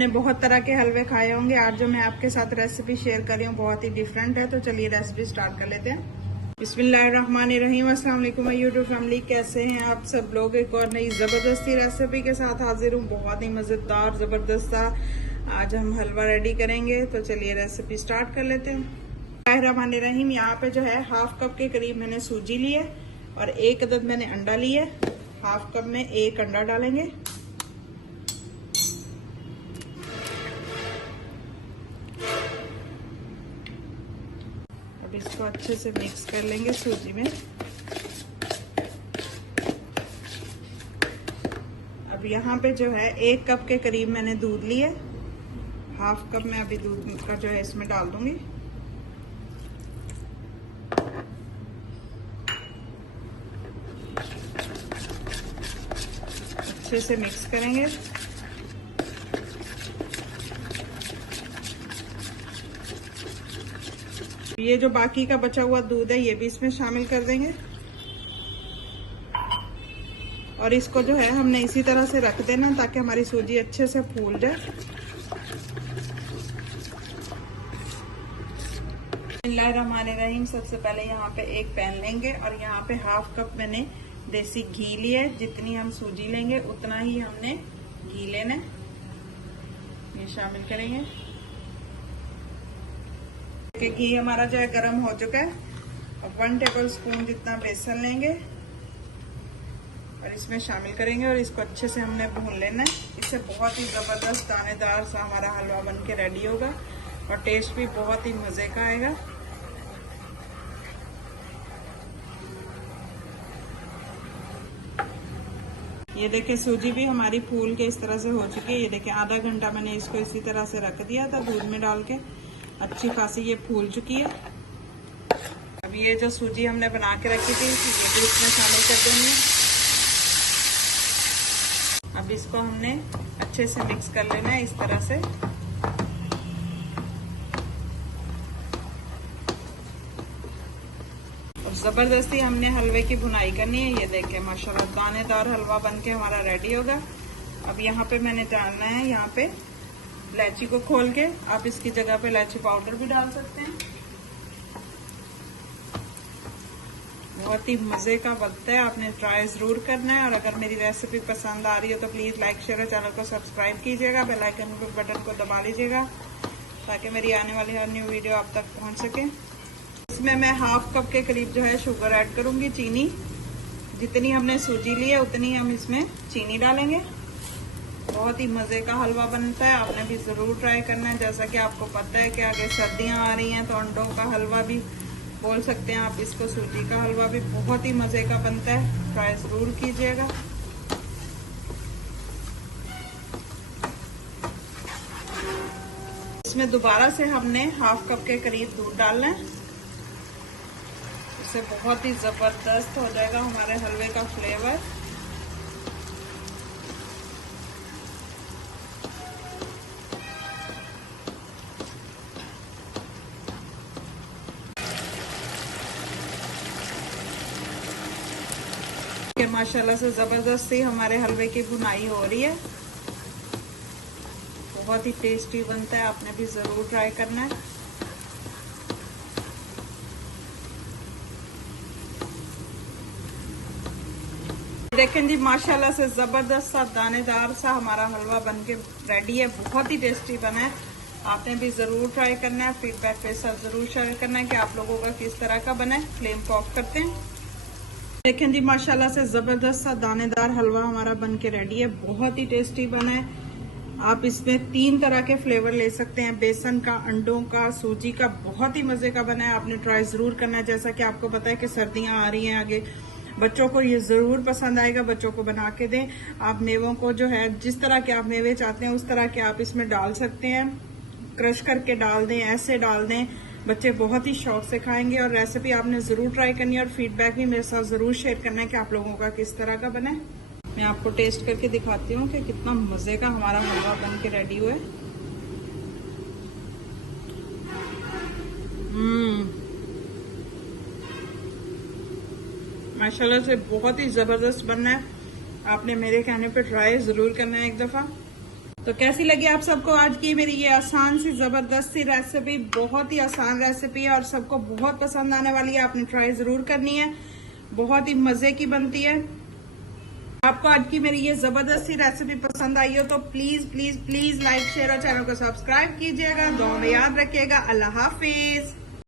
आपने बहुत तरह के हलवे खाए होंगे। आज जो मैं आपके साथ रेसिपी शेयर कर रही हूँ बहुत ही डिफरेंट है। तो चलिए रेसिपी स्टार्ट कर लेते हैं। बिस्मिल्लाहिर्रहमानिर्रहीम। अस्सलाम वालेकुम यूट्यूब फैमिली, कैसे हैं आप सब लोग। एक और नई ज़बरदस्ती रेसिपी के साथ हाजिर हूँ। बहुत ही मज़ेदार ज़बरदस्त आज हम हलवा रेडी करेंगे। तो चलिए रेसिपी स्टार्ट कर लेते हैं। बिस्मिल्लाहिर्रहमानिर्रहीम। यहाँ पे जो है हाफ कप के करीब मैंने सूजी ली है और एक अदद मैंने अंडा लिया है। हाफ कप में एक अंडा डालेंगे। अब इसको अच्छे से मिक्स कर लेंगे सूजी में। अब यहाँ पे जो है एक कप के करीब मैंने दूध लिया। हाफ कप मैं अभी दूध का जो है इसमें डाल दूंगी। अच्छे से मिक्स करेंगे। ये जो बाकी का बचा हुआ दूध है ये भी इसमें शामिल कर देंगे और इसको जो है हमने इसी तरह से रख देना ताकि हमारी सूजी अच्छे से फूल जाए। बिस्मिल्लाहिर्रहमानिर्रहीम। सबसे पहले यहाँ पे एक पैन लेंगे और यहाँ पे हाफ कप मैंने देसी घी लिया है। जितनी हम सूजी लेंगे उतना ही हमने घी लेना है। ये शामिल करेंगे। घी हमारा जो है गर्म हो चुका है। अब 1 टेबल स्पून जितना बेसन लेंगे और इसमें शामिल करेंगे और इसको अच्छे से हमने भून लेना है। इससे बहुत ही जबरदस्त दानेदार सा हमारा हलवा बन के रेडी होगा और टेस्ट भी बहुत ही मजे का आएगा। ये देखिए सूजी भी हमारी फूल के इस तरह से हो चुकी है। ये देखिए आधा घंटा मैंने इसको इसी तरह से रख दिया था दूध में डाल के। अच्छी खासी ये फूल चुकी है। अब ये जो सूजी हमने बना के रखी थी ये भी इसमें शामिल कर देंगे। अब इसको हमने अच्छे से मिक्स कर लेना है इस तरह से। और जबरदस्ती हमने हलवे की भुनाई करनी है। ये देखिए माशाल्लाह दानेदार हलवा बन के हमारा रेडी होगा। अब यहाँ पे मैंने डालना है यहाँ पे इलायची को खोल के। आप इसकी जगह पे इलायची पाउडर भी डाल सकते हैं। बहुत ही मजे का बनता है। आपने ट्राई जरूर करना है और अगर मेरी रेसिपी पसंद आ रही हो तो प्लीज लाइक शेयर और चैनल को सब्सक्राइब कीजिएगा। बेल आइकन के बटन को दबा लीजिएगा ताकि मेरी आने वाली हर न्यू वीडियो आप तक पहुंच सके। इसमें मैं हाफ कप के करीब जो है शुगर ऐड करूंगी, चीनी। जितनी हमने सूजी ली है उतनी हम इसमें चीनी डालेंगे। बहुत ही मजे का हलवा बनता है। आपने भी जरूर ट्राई करना है। जैसा कि आपको पता है कि आगे सर्दियां आ रही हैं तो अंडों का हलवा भी बोल सकते हैं आप इसको। सूजी का हलवा भी बहुत ही मजे का बनता है। ट्राई जरूर कीजिएगा। इसमें दोबारा से हमने हाफ कप के करीब दूध डालना है। इससे बहुत ही जबरदस्त हो जाएगा हमारे हलवे का फ्लेवर। माशाल्लाह से जबरदस्त सी हमारे हलवे की भुनाई हो रही है। बहुत ही टेस्टी बनता है। आपने भी जरूर ट्राई करना है। देखें जी माशाल्लाह से जबरदस्त सा दानेदार सा हमारा हलवा बन के रेडी है। बहुत ही टेस्टी बना है। आपने भी जरूर ट्राई करना है। फीडबैक के साथ जरूर शेयर करना है कि आप लोगों का किस तरह का बना है। फ्लेम को ऑफ करते हैं। देखें जी माशाल्लाह से जबरदस्त सा दानेदार हलवा हमारा बन के रेडी है। बहुत ही टेस्टी बना है। आप इसमें 3 तरह के फ्लेवर ले सकते हैं, बेसन का, अंडों का, सूजी का। बहुत ही मजे का बना है। आपने ट्राई जरूर करना है। जैसा कि आपको पता है कि सर्दियां आ रही हैं आगे, बच्चों को ये जरूर पसंद आएगा। बच्चों को बना के दें। आप मेवों को जो है जिस तरह के आप मेवे चाहते हैं उस तरह के आप इसमें डाल सकते हैं। क्रश करके डाल दें, ऐसे डाल दें। बच्चे बहुत ही शौक से खाएंगे और रेसिपी आपने जरूर ट्राई करनी है और फीडबैक भी मेरे साथ जरूर शेयर करना है कि आप लोगों का किस तरह का बना है। मैं आपको टेस्ट करके दिखाती हूँ कि कितना मजे का हमारा हलवा बन के रेडी हुआ है। माशाल्लाह से बहुत ही जबरदस्त बनना है। आपने मेरे कहने पे ट्राई जरूर करना है एक दफा। तो कैसी लगी आप सबको आज की मेरी ये आसान सी जबरदस्त सी रेसिपी? बहुत ही आसान रेसिपी है और सबको बहुत पसंद आने वाली है। आपने ट्राई जरूर करनी है, बहुत ही मजे की बनती है। आपको आज की मेरी ये जबरदस्त सी रेसिपी पसंद आई हो तो please please please like share और चैनल को सब्सक्राइब कीजिएगा। दुआ में याद रखिएगा। अल्लाह हाफिज।